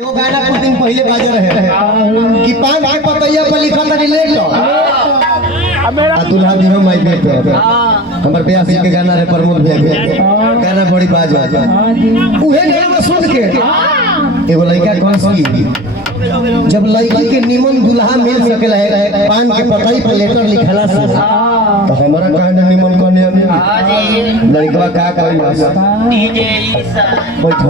एगो गाना कुछ दिन पहले बाजे रहे कि पान के पतैया पर लिखा था रिलेट दुल्हा दिनो माई बेट हमर ब्याह के गाना रे प्रमोद भैया के गाना बड़ी बाज उहे गाना सुन के एगो लड़का कहस की जब लड़की के निमन दुल्हा मिल सकेला है पान के पतई पर लेटर लिखला से तो हमरा कहना निमन कने लड़का का करी डीजे ईसा बैठो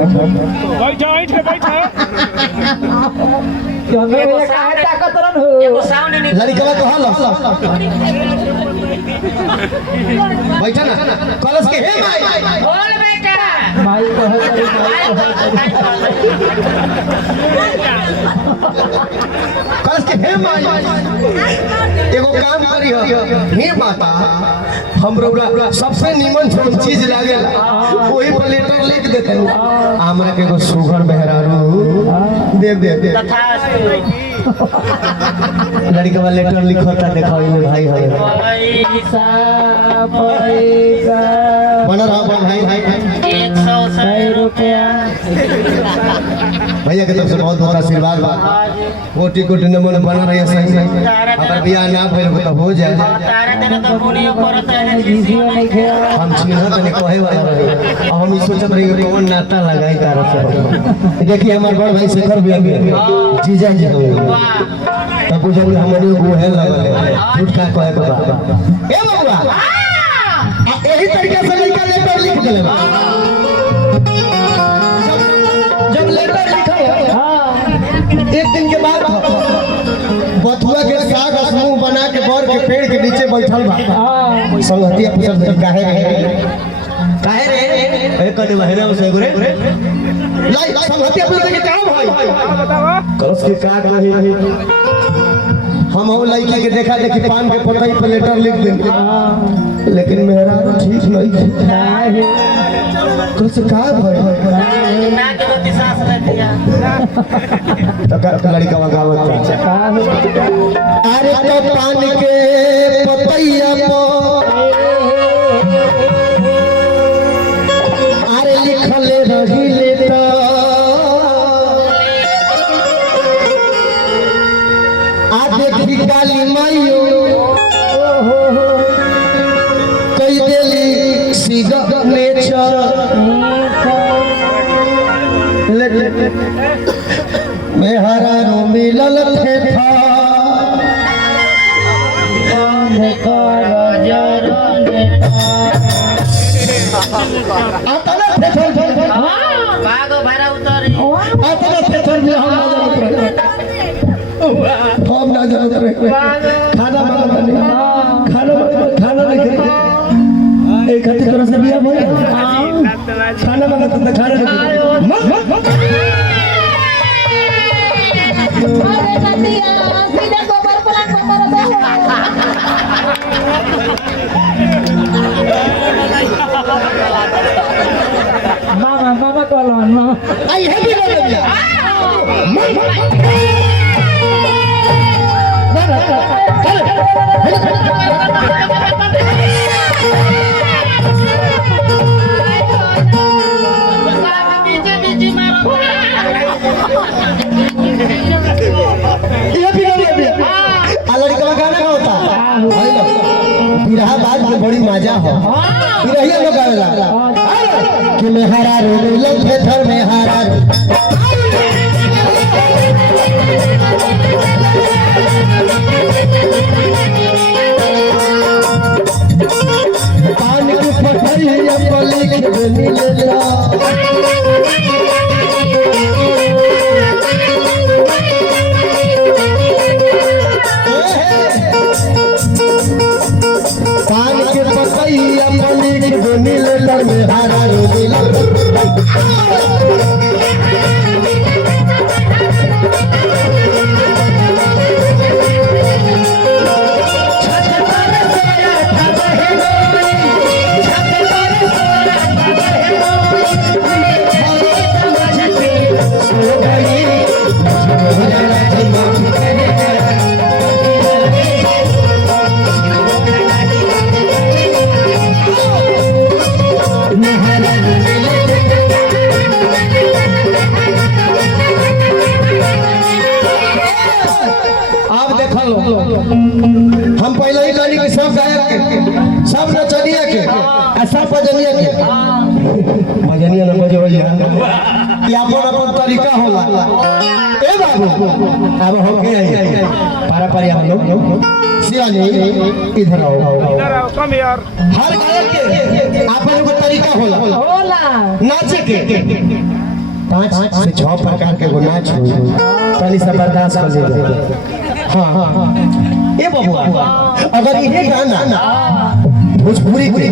एगो साउंड नहीं लड़का तो हल बैठा ना कलश के हे माई बोल बेटा माई कलश के हे माई एगो काम करी हे माता हम रउरा सबसे निमन जो चीज लागेला वही पर लेटर लिख देते हमरा के एगो सुगर मेहरारू देव तथास्तु लड़का वाला लेटर लिखता देखो इने भाई है पैसा बना रहा भाई 100 रुपया भैया के तरफ से बहुत बहुत आशीर्वाद बा कोटि कोटि नमन बना रही सही अगर बियाह ना भइल तो हो जाए तारा तेरे तो पुनियो करत है हम चिन्हत नहीं कहे वाला रहे अब हम ई सोचत रही कौन नाता लगाई तारा से देखिए हमार बड़ भाई शेखर भैया जीजा जी तब पूछे हमने वो है लगल झूठ का कहे के बा ए बबुआ यही तरीके से लड़का लेटर लिख देले बा जब लेटर लिखा एक दिन के बाद बथुआ के साग समूह बना के बर के पेड़ के नीचे बैठल बा संगतिया पूछल काहे रे ए कने बहरे से गुरे लाई संगतिया पूछल के का भाई कलश के का कहे हम हो लड़की के देखा देखी पान के पतई पर लेटर लिख दे लेकिन मेरा ठीक नहीं कलश का भाई ना के तो सास रख दिया तो लड़का गावत अरे तो पान के पतैया अरे लिखल रही लेता आज देखी काली माइयो कई देली सिग्नेचर मैं हरा रो मिलल थे था आतना थे भागो भरा उतरी आतना थे में हम ना जानत रहे खाना बना खाना नहीं खाते एक खातिर तरह से बिया भइल खाना बना तो खाना नहीं अरे नदिया सीधा गोबर पलट पर दे मामा कॉलोन आई है भी बोल दिया बीजे मारो ये भी बोल दिया लड़का गाना का होता भाई लोग बिरहा बात में बड़ी मजा हो बिरहिया लोग गावेला कि मैं हरा रो मिलल थे थर में हरा रो पान के पतैया पर लिख देनी लेला पान के पतैया पर लिख देनी लेला में हरा रो मिलल हम पहले ही कहनी कि सब गायक के सब नचनिया के आ सब भजनिया के भजनिया न बजवैया कि अपन अपन तरीका होला। ए बाबू अब हो के आई पारा पारी हम लोग शिवानी इधर आओ कम यार। हर गायक के अपन को तरीका होला होला नाचे के 5 से 6 प्रकार के वो नाच हो तनी से बर्दाश्त कर ले। हाँ ए बबुआ अगर ये गाना भोजपुरी के